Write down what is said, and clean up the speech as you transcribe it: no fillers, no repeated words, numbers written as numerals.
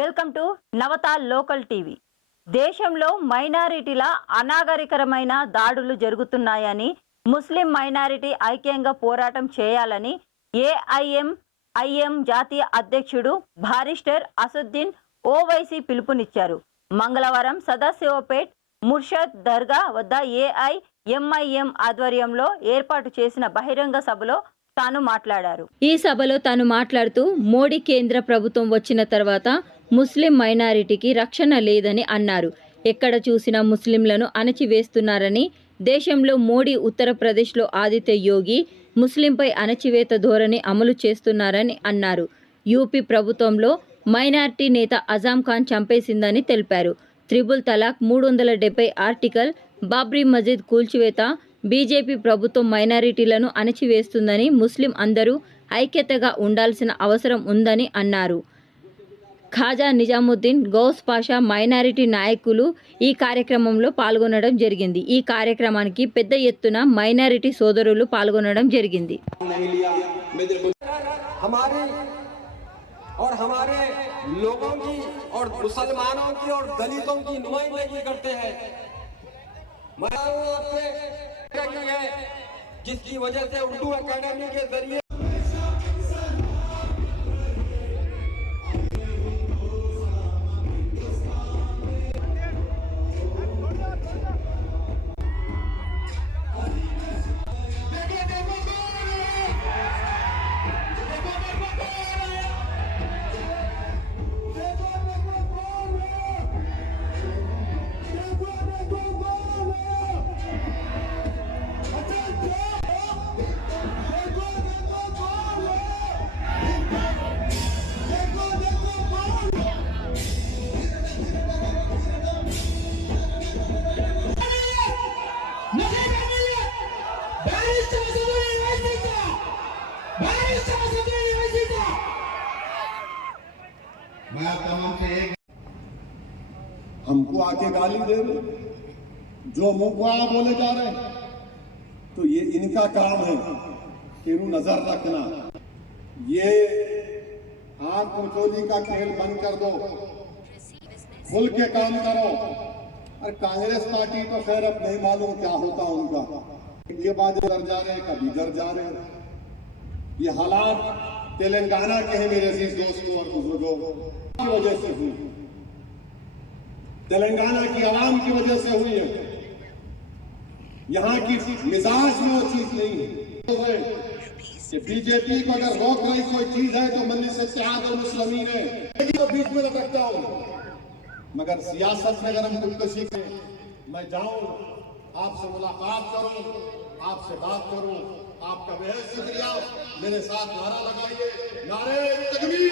Welcome to Navata local TV. దేశంలో మైనారిటీల అనాగరికరమైన దాడులు జరుగుతున్నాయని, ముస్లిం మైనారిటీ ఐక్యంగా పోరాటం చేయాలని ఏఐఎంఐఎం జాతీయ అధ్యక్షుడు బారిస్టర్ అసదుద్దీన్ ఓవైసీ పిలుపునిచ్చారు. మంగళవారం సదాశివపేట్ ముర్షద్ దర్గా వద్ద ఏఐఎంఐఎం ఆధ్వర్యంలో ఏర్పాటు చేసిన బహిరంగ సభలో తాను మాట్లాడారు. ఈ సభలో తాను మాట్లాడుతూ మోడీ కేంద్ర ప్రభుత్వం వచ్చిన తర్వాత ముస్లిం మైనారిటీకి రక్షణ లేదని అన్నారు. ఎక్కడ చూసినా ముస్లింలను అణచివేస్తున్నారని, దేశంలో మోడీ ఉత్తరప్రదేశ్లో ఆదిత్య యోగి ముస్లింపై అణచివేత ధోరణి అమలు చేస్తున్నారని అన్నారు. యూపీ ప్రభుత్వంలో మైనారిటీ నేత అజాం ఖాన్ చంపేసిందని తెలిపారు. త్రిబుల్ తలాక్, 370 ఆర్టికల్, బాబ్రీ మస్జిద్ కూల్చివేత, బీజేపీ ప్రభుత్వం మైనారిటీలను అణచివేస్తుందని, ముస్లిం అందరూ ఐక్యతగా ఉండాల్సిన అవసరం ఉందని అన్నారు. ఖాజా నిజాముద్దీన్, గౌస్ పాషా మైనారిటీ నాయకులు ఈ కార్యక్రమంలో పాల్గొనడం జరిగింది. ఈ కార్యక్రమానికి పెద్ద ఎత్తున మైనారిటీ సోదరులు పాల్గొనడం జరిగింది. और हमारे लोगों की और मुसलमानों की और दलितों की नुमाइंदगी करते हैं। मैं आपसे है जिसकी वजह से उर्दू एकेडमी के जरिए हमको आके गाली दे रहे, जो मुंह को बोले जा रहे हैं, तो ये इनका काम है कि नजर रखना। ये आंख मुचोली का खेल बंद कर दो, खुल के काम करो। और कांग्रेस पार्टी तो खैर अब नहीं मालूम क्या होता उनका, इनके बाद इधर जा रहे हैं, कभी इधर जा रहे हैं। ये हालात तेलंगाना के हैं मेरे अजीज दोस्तों और बुजुर्गों, की वजह से हुई, तेलंगाना की आवाम की वजह से हुई है। यहाँ की मिजाज में वो चीज नहीं है कि बीजेपी को अगर रोक रही कोई चीज है तो मजलिस इत्तेहाद और मुस्लिमीन है, तो बीच में रखता हूं। मगर सियासत में अगर हम खुदकुशी करें, मैं जाऊं आपसे मुलाकात करूं, आपसे बात करूं, आपका बेहद शुक्रिया। मेरे साथ नारा लगाइए, नारे तकबीर।